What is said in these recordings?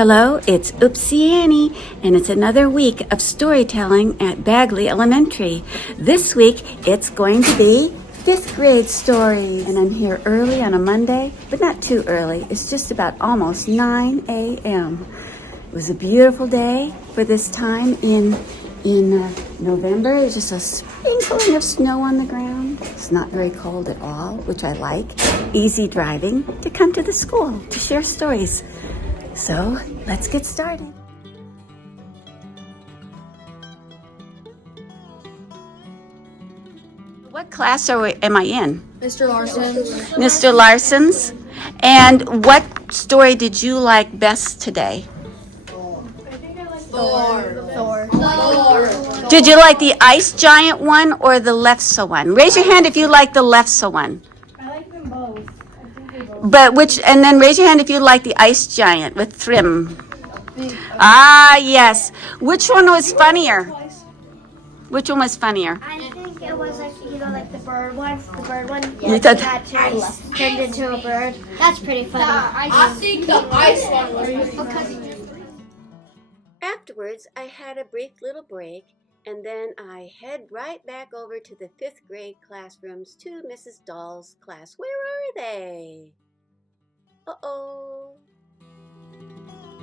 Hello, it's Oopsie Annie, and it's another week of storytelling at Bagley Elementary. This week, it's going to be 5th grade stories. And I'm here early on a Monday, but not too early. It's just about almost 9 a.m. It was a beautiful day for this time in November. There's just a sprinkling of snow on the ground. It's not very cold at all, which I like. Easy driving to come to the school to share stories. So let's get started. What class am I in? Mr. Larson. Mr. Larson's. And what story did you like best today? Thor. Did you like the ice giant one or the Lefse one? Raise your hand if you like the Lefse one. I like them both. But and then raise your hand if you like the ice giant with Thrym. Ah, yes. Which one was funnier? Which one was funnier? I think it was like the bird one. The bird one. You thought Turned into a bird. That's pretty funny. I think the ice one was Afterwards, I had a brief little break, and then I head right back over to the 5th grade classrooms to Mrs. Dahl's class. Where are they? Uh-oh.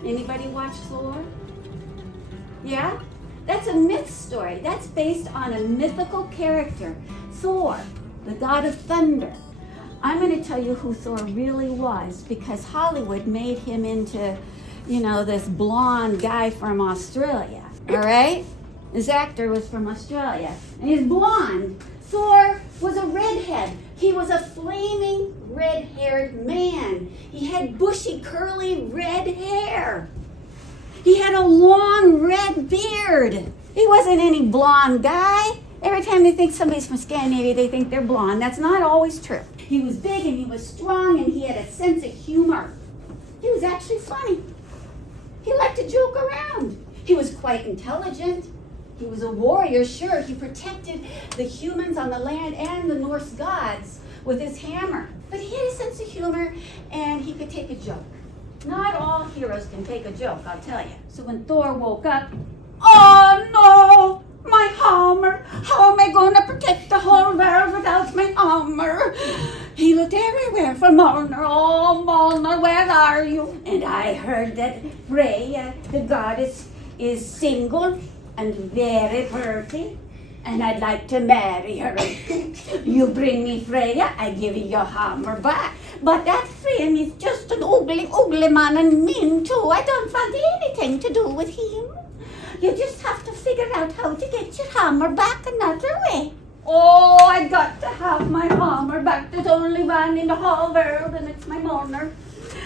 Anybody watch Thor? Yeah? That's a myth story. That's based on a mythical character, Thor, the god of thunder. I'm going to tell you who Thor really was because Hollywood made him into, this blonde guy from Australia. All right? This actor was from Australia, and he's blonde. Thor was a redhead. He was a flaming red-haired man. He had bushy, curly red hair. He had a long red beard. He wasn't any blonde guy. Every time they think somebody's from Scandinavia, they think they're blonde. That's not always true. He was big and he was strong and he had a sense of humor. He was actually funny. He liked to joke around. He was quite intelligent. He was a warrior, sure. He protected the humans on the land and the Norse gods with his hammer. But he had a sense of humor and he could take a joke. Not all heroes can take a joke, I'll tell you. So when Thor woke up, oh no, my hammer. How am I going to protect the whole world without my hammer? He looked everywhere for Mjolnir. Oh, Mjolnir, where are you? And I heard that Freya, the goddess, is single and very pretty, and I'd like to marry her. You bring me Freya, I give you your hammer back. But that Freya is just an ugly man and mean too. I don't want anything to do with him. You just have to figure out how to get your hammer back another way. Oh, I got to have my hammer back. There's only one in the whole world, and it's my Mjolnir.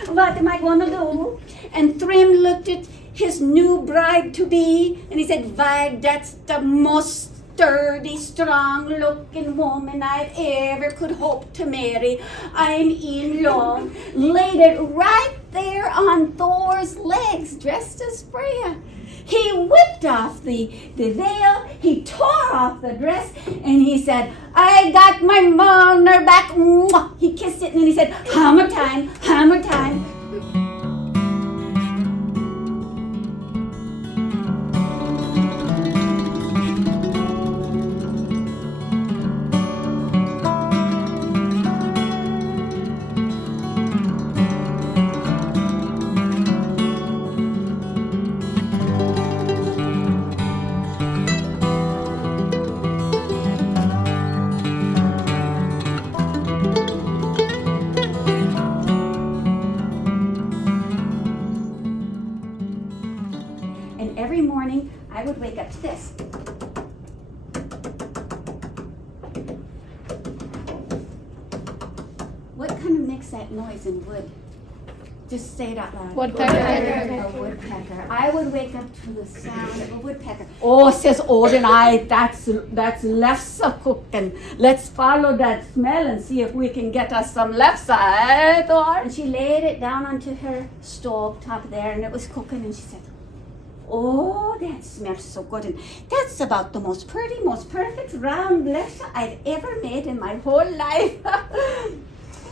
What am I going to do? And Thrym looked at his new bride-to-be, and he said, why, that's the most sturdy, strong-looking woman I ever could hope to marry. I'm in love. Laid it right there on Thor's legs, dressed as Freya. He whipped off the veil, he tore off the dress, and he said, I got my Mjolnir back. Mwah! He kissed it, and then he said, hammer time, hammer time. And every morning, I would wake up to this. What kind of makes that noise in wood? Just say it out loud. Woodpecker. A woodpecker. I would wake up to the sound of a woodpecker. Oh, says Odin, that's lefse cooking. Let's follow that smell and see if we can get us some lefse, eh, Thor? And she laid it down onto her stove top there, and it was cooking, and she said, oh, that smells so good. And that's about the most pretty, most perfect round lefse I've ever made in my whole life.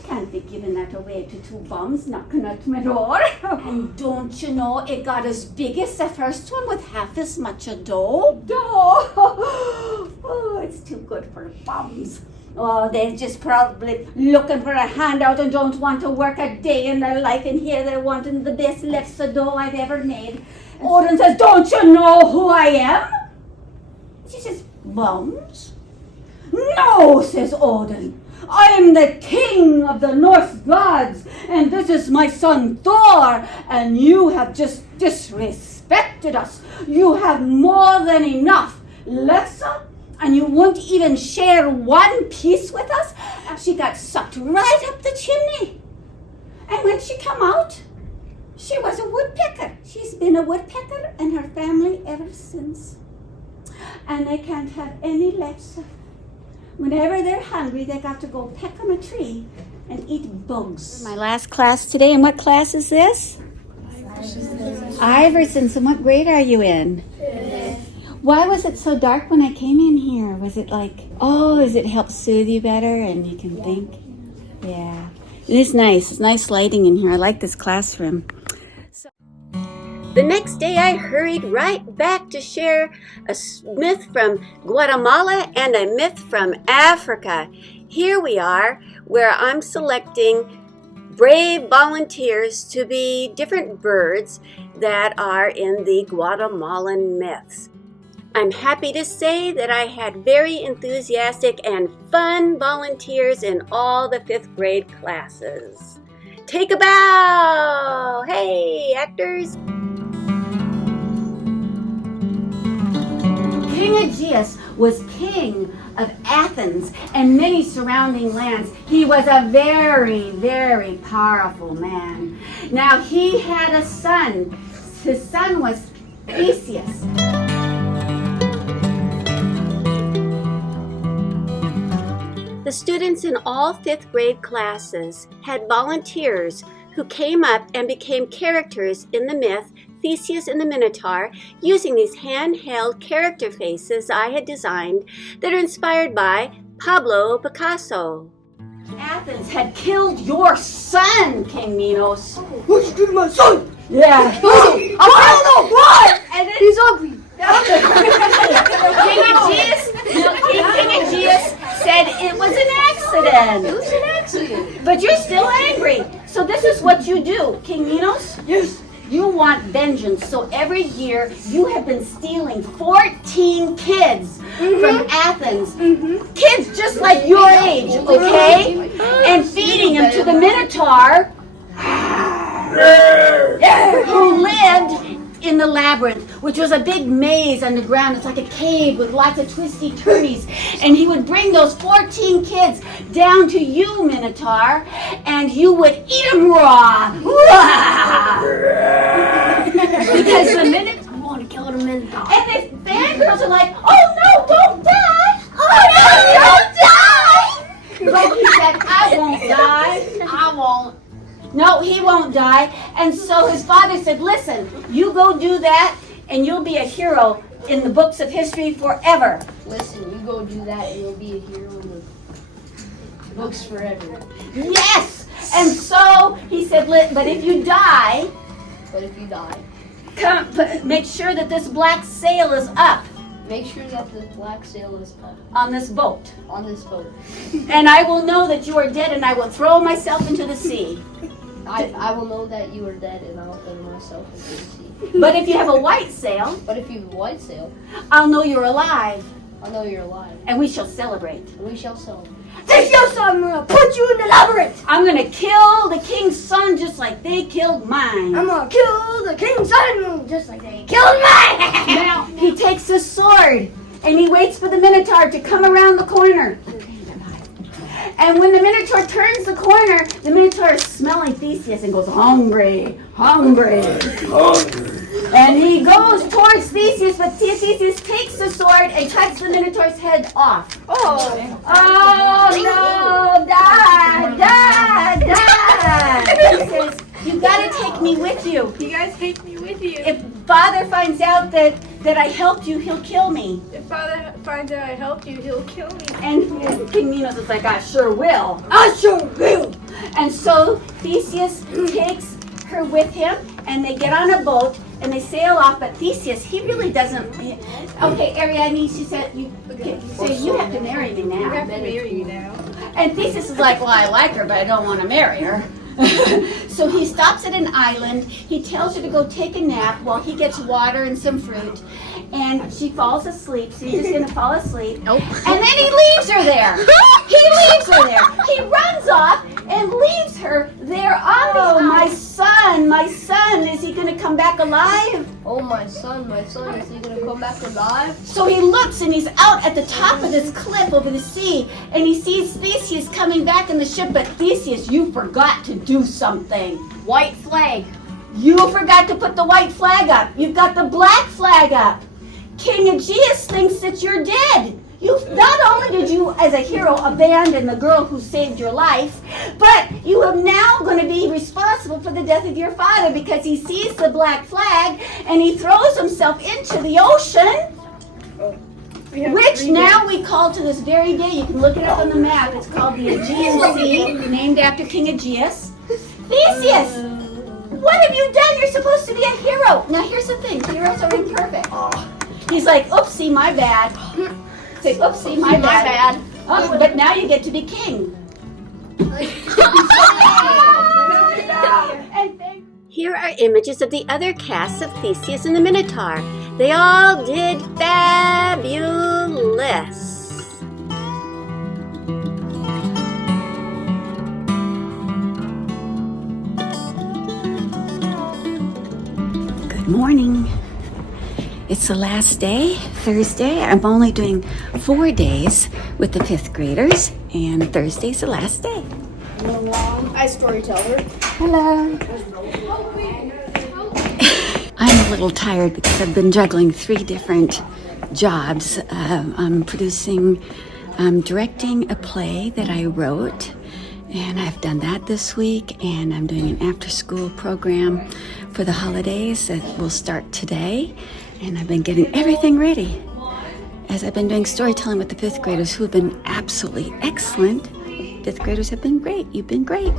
can't be giving that away to two bums knocking at my door. And don't you know, it got as big as the first one with half as much a dough. Oh, it's too good for bums. Oh, they're just probably looking for a handout and don't want to work a day in their life. And here they're wanting the best lefse of dough I've ever made. Odin says, don't you know who I am? She says, bums? No, says Odin. I am the king of the Norse gods, and this is my son Thor, and you have just disrespected us. You have more than enough lefse, and you won't even share one piece with us? She got sucked right up the chimney. And when she come out, she was a woodpecker. She's been a woodpecker and her family ever since. And they can't have any lefse. Whenever they're hungry, they got to go peck on a tree and eat bugs. My last class today, and what class is this? Iverson's. And what grade are you in? Why was it so dark when I came in here? Was it like, does it help soothe you better and you can think? Yeah. It is nice. It's nice lighting in here. I like this classroom. The next day I hurried right back to share a myth from Guatemala and a myth from Africa. Here we are, where I'm selecting brave volunteers to be different birds that are in the Guatemalan myths. I'm happy to say that I had very enthusiastic and fun volunteers in all the 5th grade classes. Take a bow! Hey, actors! King Aegeus was king of Athens and many surrounding lands. He was a very, very powerful man. Now he had a son. His son was Theseus. The students in all 5th grade classes had volunteers who came up and became characters in the myth Theseus and the Minotaur, using these handheld character faces I had designed that are inspired by Pablo Picasso. Athens had killed your son, King Minos. What you do to my son? Yeah. I don't know why. And then He's ugly. King Aegeus said it was an accident. It was an accident. But you're still angry. So this is what you do, King Minos. Yes. You want vengeance, so every year you have been stealing 14 kids from Athens. Kids just like your age, okay? And feeding them to the Minotaur who lived in the labyrinth, which was a big maze underground. It's like a cave with lots of twisty turnies. And he would bring those 14 kids down to you, Minotaur, and you would eat them raw. Because the Minotaur, I want to kill the Minotaur. and the fangirls are like, oh no, don't die! Oh no, don't die! But he said, I won't die. I won't. No, he won't die. And so his father said, listen, you go do that and you'll be a hero in the books of history forever. Listen, you go do that and you'll be a hero in the books forever. Yes! And so he said, but if you die, But if you die, make sure that this black sail is up make sure that the black sail is up on this boat. on this boat. And I will know that you are dead and I will throw myself into the sea. I will know that you are dead and I'll throw myself into the sea. But if you have a white sail, But if you have a white sail, I'll know you're alive I'll know you're alive. and we shall celebrate. And we shall celebrate. Take your son, I'm gonna put you in the labyrinth. I'm going to kill the king's son just like they killed mine. I'm gonna kill the king's son just like they killed mine. Now, he takes his sword and he waits for the Minotaur to come around the corner. And when the Minotaur turns the corner, the Minotaur is smelling Theseus and goes, hungry, hungry. And he goes towards Theseus, but Theseus takes the sword and cuts the Minotaur's head off. Oh no, die, die, die. He says, you gotta take me with you. You guys take me with you. If Father finds out that I helped you, he'll kill me. If Father finds out I helped you, he'll kill me. And King Minos is like, I sure will. I sure will. And so Theseus takes her with him, and they get on a boat, and they sail off, but Theseus, he really doesn't. Okay, Ariadne, she said, you have to marry me You now. have to marry me now. And Theseus is like, well, I like her, but I don't want to marry her. So he stops at an island. He tells her to go take a nap while he gets water and some fruit. And she falls asleep. So he's just going to fall asleep. Nope. And then he leaves her there. He leaves her there. He runs off and leaves her there on the my son, is he going to come back alive? Oh, my son, is he gonna come back alive? So he looks and he's out at the top of this cliff over the sea, and he sees Theseus coming back in the ship. But Theseus, you forgot to do something. White flag. You forgot to put the white flag up. You've got the black flag up. King Aegeus thinks that you're dead. Not only did you, as a hero, abandon the girl who saved your life, but you are now going to be responsible for the death of your father, because he sees the black flag and he throws himself into the ocean, which now we call to this very day. You can look it up on the map. It's called the Aegean Sea, named after King Aegeus. Theseus, what have you done? You're supposed to be a hero. Now here's the thing, heroes are imperfect. He's like, oopsie, my bad. Say, oopsie, my bad. Oh, but now you get to be king. Here are images of the other casts of Theseus and the Minotaur. They all did fabulous. Good morning. It's the last day, Thursday. I'm only doing 4 days with the 5th graders, and Thursday's the last day. Hi, storyteller. Hello. I'm a little tired because I've been juggling 3 different jobs. I'm directing a play that I wrote, and I've done that this week, and I'm doing an after-school program for the holidays that will start today. And I've been getting everything ready as I've been doing storytelling with the 5th graders, who have been absolutely excellent. 5th graders have been great. You've been great.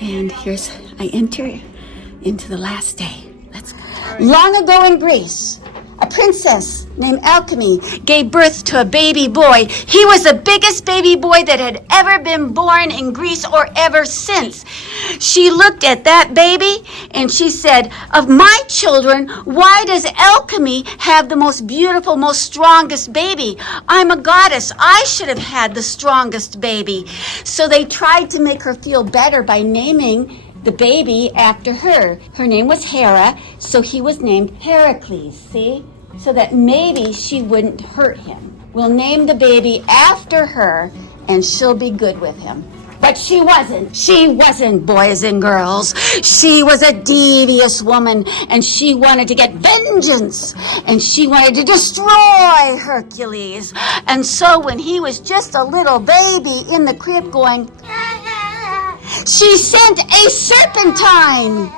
And I enter into the last day. Let's go. Long ago in Greece, a princess named Alchemy gave birth to a baby boy. He was the biggest baby boy that had ever been born in Greece or ever since. She looked at that baby and she said, of my children, why does Alchemy have the most beautiful, most strongest baby? I'm a goddess. I should have had the strongest baby. So they tried to make her feel better by naming the baby after her. Her name was Hera, so he was named Heracles, see? So that maybe she wouldn't hurt him. We'll name the baby after her, and she'll be good with him. But she wasn't. She wasn't, boys and girls. She was a devious woman, and she wanted to get vengeance, and she wanted to destroy Hercules. And so when he was just a little baby in the crib going, she sent a serpentine.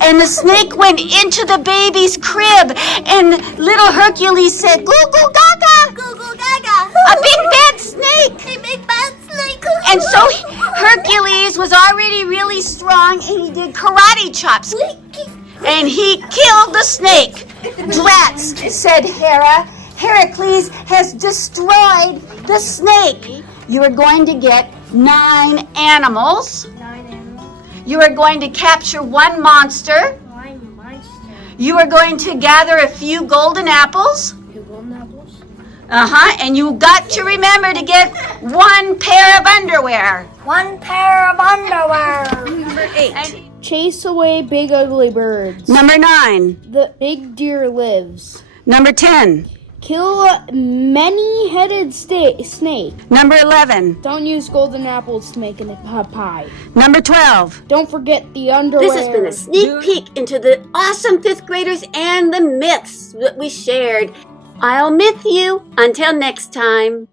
And the snake went into the baby's crib, and little Hercules said, goo goo gaga. Goo goo gaga. A big bad snake. A big bad snake. And so Hercules was already really strong, and he did karate chops. And he killed the snake. Drats, said Hera. Heracles has destroyed the snake. You are going to get 9 animals. 9 animals. You are going to capture 1 monster. 1 monster. You are going to gather a few golden apples. Golden apples? And you got to remember to get 1 pair of underwear. 1 pair of underwear. Number 8. Chase away big ugly birds. Number 9. The big deer lives. Number 10. Kill many-headed snake. Number 11. Don't use golden apples to make a pie. Number 12. Don't forget the underwear. This has been a sneak peek into the awesome 5th graders and the myths that we shared. I'll myth you until next time.